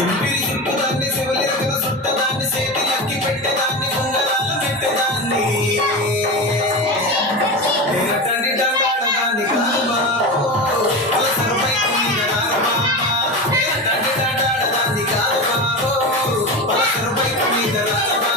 సింపిరి చుట్టదాన్ని శివలింగల చుట్టదాన్ని చేతి లక్కి పెట్టేదాన్ని ఉంగరాలు పెట్టేదాన్ని నేను తండ్రి దండాడదాన్ని కాదు బాబో పలసరపై మీద రామా నేను తండ్రి దండాడదాన్ని కాదు బాబో పలసరపై మీద Rama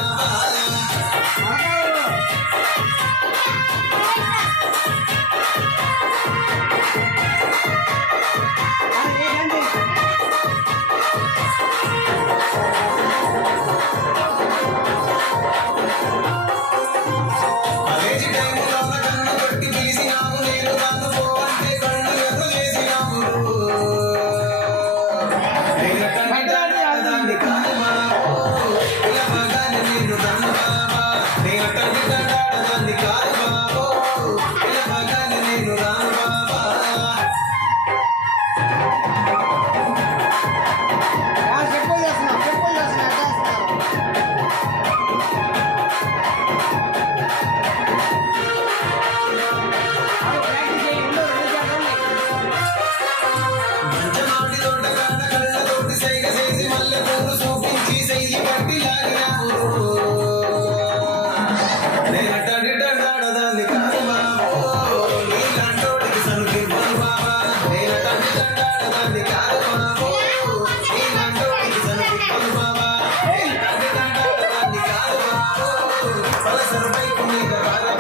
Para ser rey conmigo,